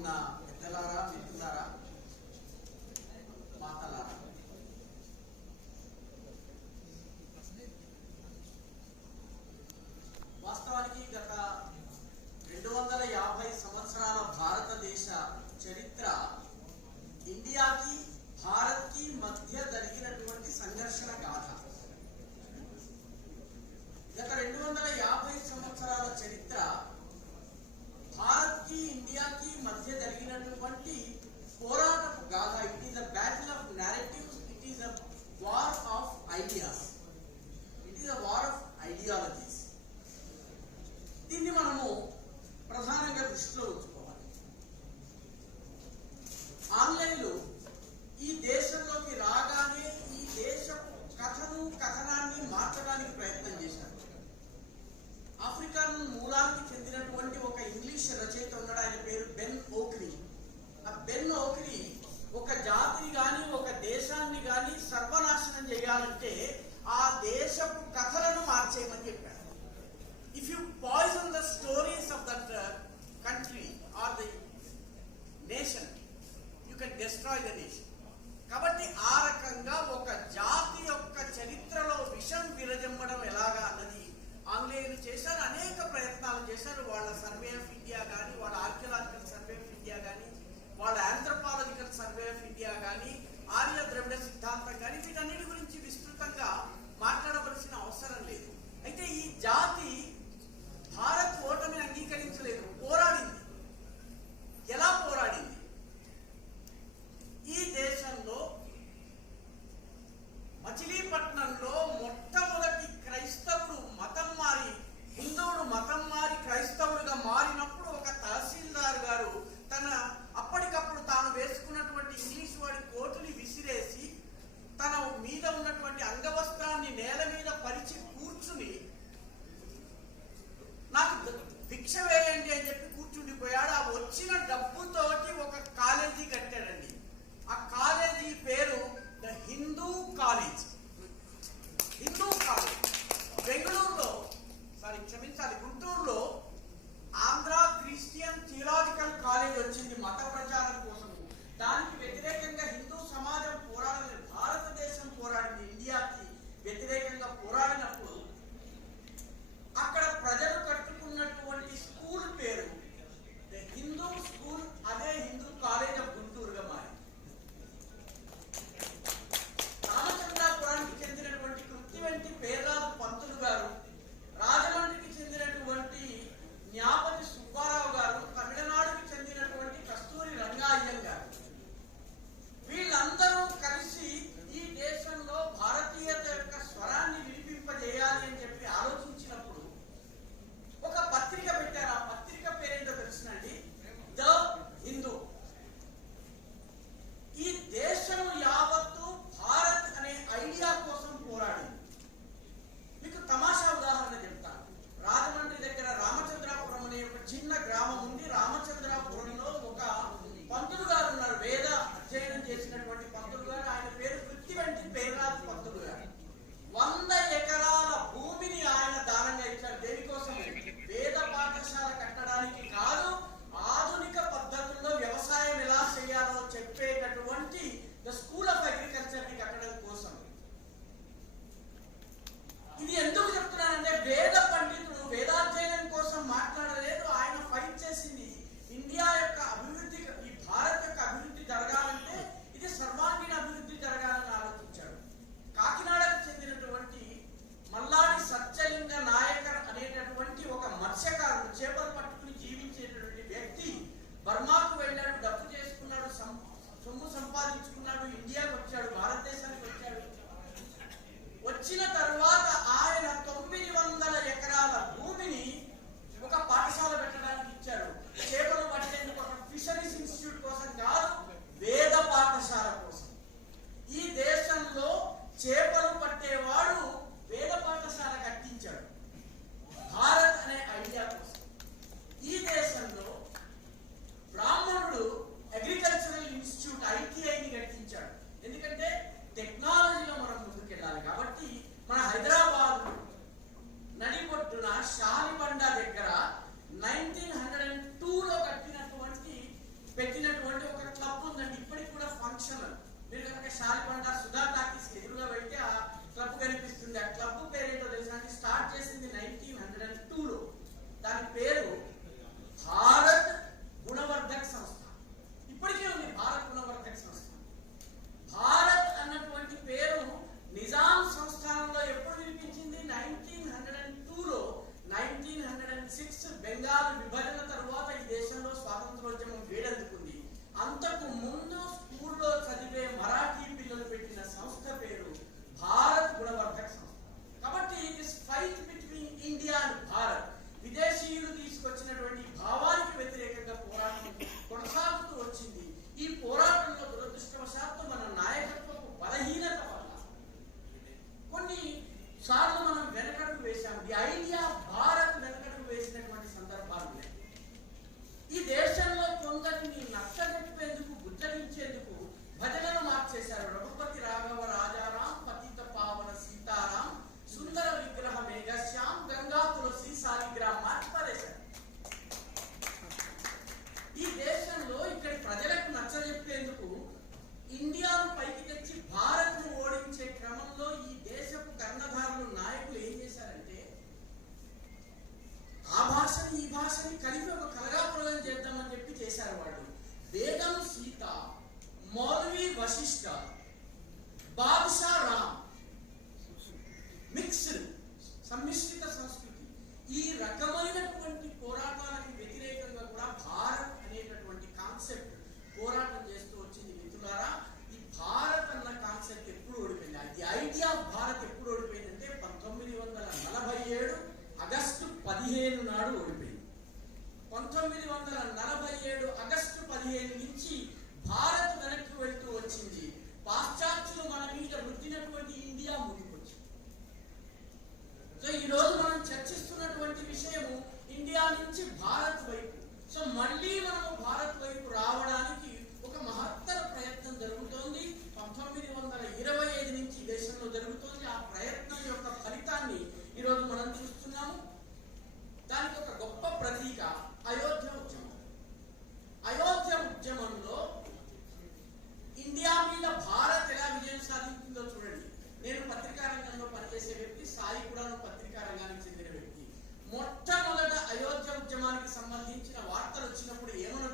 ఉన్న పెద్దలారా, మిత్రులారా, మాతలారా, వాస్తవానికి గత 250 సంవత్సరాల భారతదేశ చరిత్ర ఇండియాకి భారత్ కి మధ్య జరిగినటువంటి సంఘర్షణ గాథ. గత 250 సంవత్సరాల చరిత్ర భారత్ కి ఇండియాకి మధ్య జరిగినటువంటి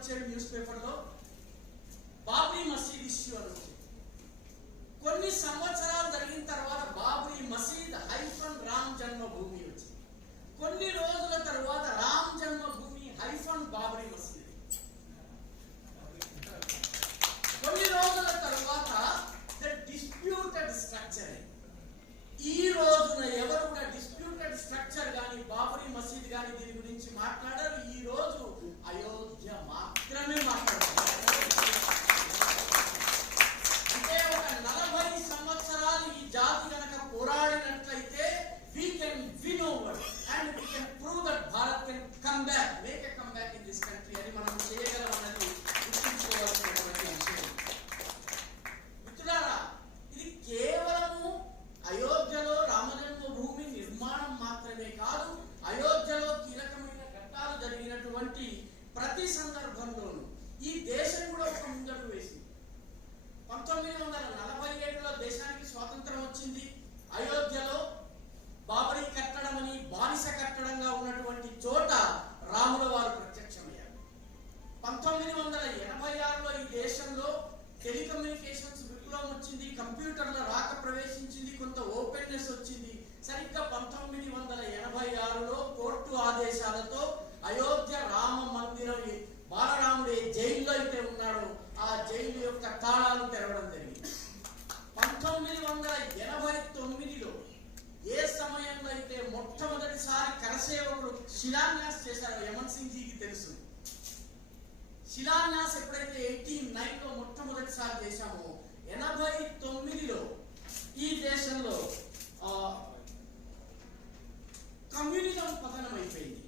ఏమొచ్చాడు న్యూస్ పేపర్లో? బాబ్రీ మసీద్ ఇష్యూ అని వచ్చింది. కొన్ని సంవత్సరాలు జరిగిన తర్వాత బాబ్రీ మసీద్ హైఫన్ రామ్ జన్మభూమి వచ్చింది. కొన్ని రోజుల తర్వాత రామ్ జన్మభూమి హైఫన్ బాబ్రీ మసీద్. కొన్ని రోజుల తర్వాత ద డిస్ప్యూటెడ్ స్ట్రక్చర్. ఈ రోజున ఎవరు కూడా డిస్ప్యూటెడ్ స్ట్రక్చర్ గాని బాబ్రీ మసీద్ గాని దీని గురించి మాట్లాడారు. ఈ రోజు అయోధ్య మాత్రమే మాట్లాడారు. అంటే ఒక 40 సంవత్సరాలు ఈ జాతి కనుక పోరాడినట్లయితే we can win over and we can prove that Bharat can come back, make a comeback in this country అని మనం చేయగలం అన్నది గుర్తుంచుకోవాల్సినటువంటి విషయం. మిత్రులారా, ఇది కేవలము అయోధ్యలో రామజన్మభూమి నిర్మాణం మాత్రమే కాదు, అయోధ్యలో కీలకమైన ఘట్టాలు జరిగినటువంటి ప్రతి సందర్భంలోనూ ఈ దేశం కూడా ఒక ముందడుగు వేసింది. 1947లో దేశానికి స్వాతంత్రం వచ్చింది. అయోధ్యలో బాబరీ కట్టడం అని బానిస కట్టడంగా ఉన్నటువంటి చోట రాముల వారు ప్రత్యక్షమయ్యారు. 1986లో ఈ దేశంలో టెలికమ్యూనికేషన్స్ విప్లవం వచ్చింది, కంప్యూటర్ల రాక ప్రవేశించింది, కొంత ఓపెన్నెస్ వచ్చింది. సరిగ్గా 1986లో కోర్టు ఆదేశాలతో అయోధ్య రామ మందిరం బాలరాముడు ఏ జైల్లో అయితే ఉన్నాడో ఆ జైలు యొక్క తాళాలు తెరవడం జరిగింది. 1989లో ఏ సమయంలో అయితే మొట్టమొదటిసారి కరసేవకుడు శిలాన్యాస్ చేశారో యమన్ సింగ్ జీకి తెలుసు. శిలాన్యాస్ ఎప్పుడైతే 89లో మొట్టమొదటిసారి చేశామో 89లో ఈ దేశంలో కమ్యూనిజం పతనం అయిపోయింది.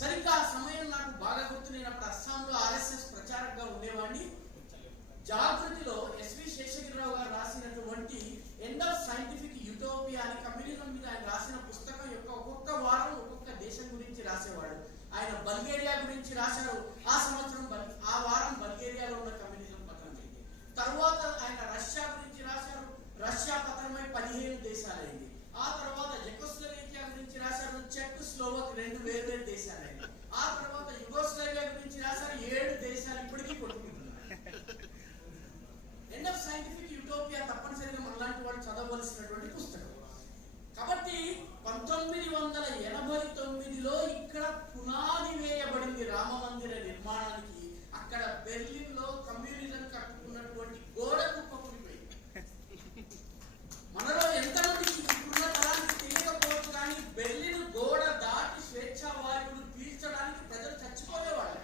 సరిగ్గా ఆ సమయం నాకు బాగా గుర్తు. నేను అప్పుడు అస్సాంలో ఆర్ఎస్ఎస్ ప్రచారకుగా ఉండేవాడిని. జాగృతిలో ఎస్వి శేషగిరిరావు గారు రాసినటువంటి ఎండ్ ఆఫ్ సైంటిఫిక్ యూటోపియా అని కమ్యూనిజం మీద ఆయన రాసిన పుస్తకం యొక్క ఒక్కొక్క వారం ఒక్కొక్క దేశం గురించి రాసేవాడు. ఆయన బల్గేరియా గురించి రాశారు. ఆ సంవత్సరం ఆ వారం బల్గేరియాలో ఉన్న కమ్యూనిజం పతనమైంది. తర్వాత ఆయన రష్యా గురించి రాశారు. రష్యా పతనమై 15 దేశాలైంది. ఆ తర్వాత జెకోస్లోవేకియా గురించి రాశారు. చెక్, స్లోవక్ 2 వేర్వేరు దేశాలైంది. ఆ తర్వాత యుగోస్లావియా గురించి రాశారు. 7 దేశాలు ఇప్పటికీ కొట్టుకుంటున్నారు. ఎండ్ ఆఫ్ సైంటిఫిక్ యూటోపియా తప్పనిసరిగా మనలాంటి వాళ్ళు చదవవలసినటువంటి పుస్తకం. కాబట్టి 1989లో ఇక్కడ పునాది వేయబడింది రామ మందిర నిర్మాణానికి. అక్కడ బెర్లిన్ లో కమ్యూనిజం కట్టుకున్నటువంటి గోడ కుప్పకూలిపోయింది. మనలో ఎంతమందికి ఇప్పుడున్న తరానికి తెలియకపోవచ్చు, కానీ బెర్లిన్ గోడ దాటి స్వేచ్ఛా వాయువులు పీల్చడానికి ప్రజలు చచ్చిపోయేవాళ్ళు.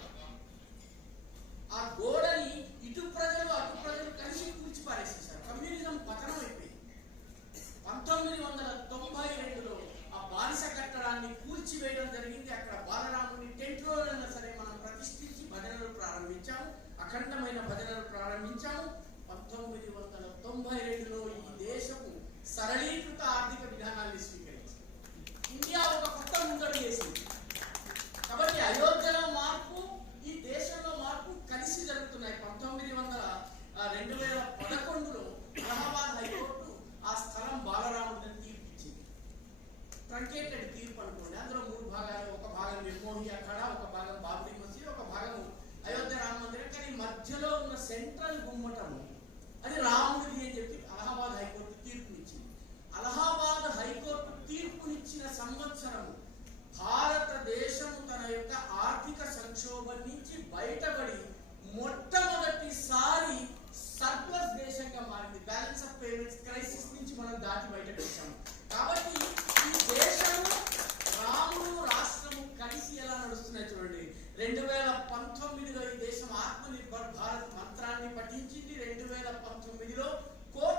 ఆ గోడని ఇటు ప్రజలు అటు ప్రజలు కలిసి కూల్చి పారేసేశారు. కమ్యూనిజం పతనం అయిపోయింది. 1992లో ఆ బానిస కట్టడాన్ని కూల్చివేయడం జరిగింది. అక్కడ బాలరాముని టెంట్లోనైనా సరే మనం ప్రతిష్ఠించి భజనలు ప్రారంభించాము, అఖండమైన భజనలు ప్రారంభించాము. 1992లో ఈ దేశము సరళీకృత ఆర్థిక విధానాన్ని స్వీకరించింది. ఇండియా ఒక కొత్త ముందడుగు వేసింది. కాబట్టి అయోధ్యలో మార్పు, ఈ దేశంలో మార్పు కలిసి జరుగుతున్నాయి. 2011లో అలహాబాద్ హైకోర్టు ఆ స్థలం బాలరాముడిని తీర్పిచ్చింది. ట్రంకేటెడ్ తీర్పు అనుకోండి. అందులో 3 భాగాలు. ఒక భాగం నిర్మోహి అఖాడా, ఒక భాగం బాబ్రీ మసీద్, ఒక భాగం అయోధ్య రామ మందిరం. కానీ మధ్యలో ఉన్న సెంట్రల్ గుమ్మటము అది రాముడిది అని చెప్పి అలహాబాద్ హైకోర్టు తీర్పునిచ్చింది. అలహాబాద్ హైకోర్టు తీర్పునిచ్చిన సంవత్సరము భారతదేశము తన యొక్క ఆర్థిక సంక్షోభం నుంచి బయటపడి మొట్టమొదటిసారి సర్ప్లస్ దేశంగా మారింది. బ్యాలెన్స్ ఆఫ్ పేమెంట్స్ క్రైసిస్ నుంచి మనం దాటి బయటకు వచ్చాము. కాబట్టి ఈ దేశము, రాముడు, రాష్ట్రము కలిసి ఎలా నడుస్తున్నాయి చూడండి. 2019లో ఈ దేశం ఆత్మనిర్భర్ భారత్ మంత్రాన్ని పఠించింది. 2019లో 1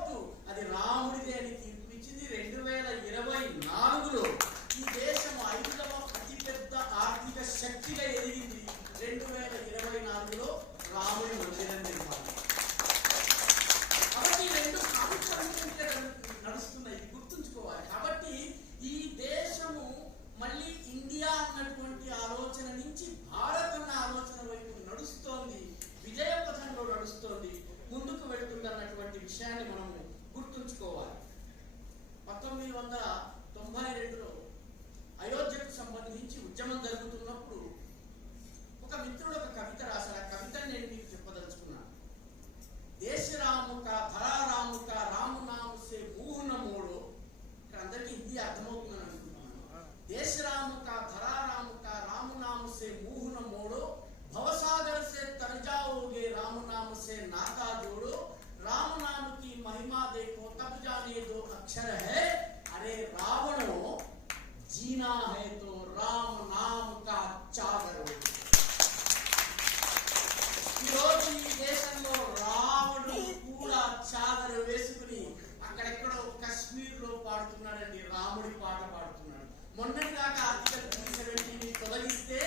మొన్నటి దాకా ఆర్టికల్ 370 తొలగిస్తే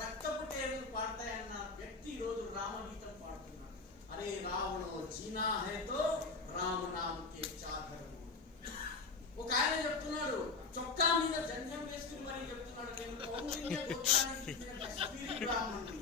రక్తపు టేరులు పాడతాయన్న వ్యక్తి ఈ రోజు రామగీతం పాడుతున్నాడు. అరే రావణో జీనా హైతో రామ నామ్ కే చాదర్. ఒక ఆయన చెప్తున్నాడు, చొక్కా మీద జంధ్యం వేసుకుని మరి చెప్తున్నాడు, నేను కౌండిన్య గోత్రానికి చెందిన కశ్మీరీ బ్రాహ్మణుడు.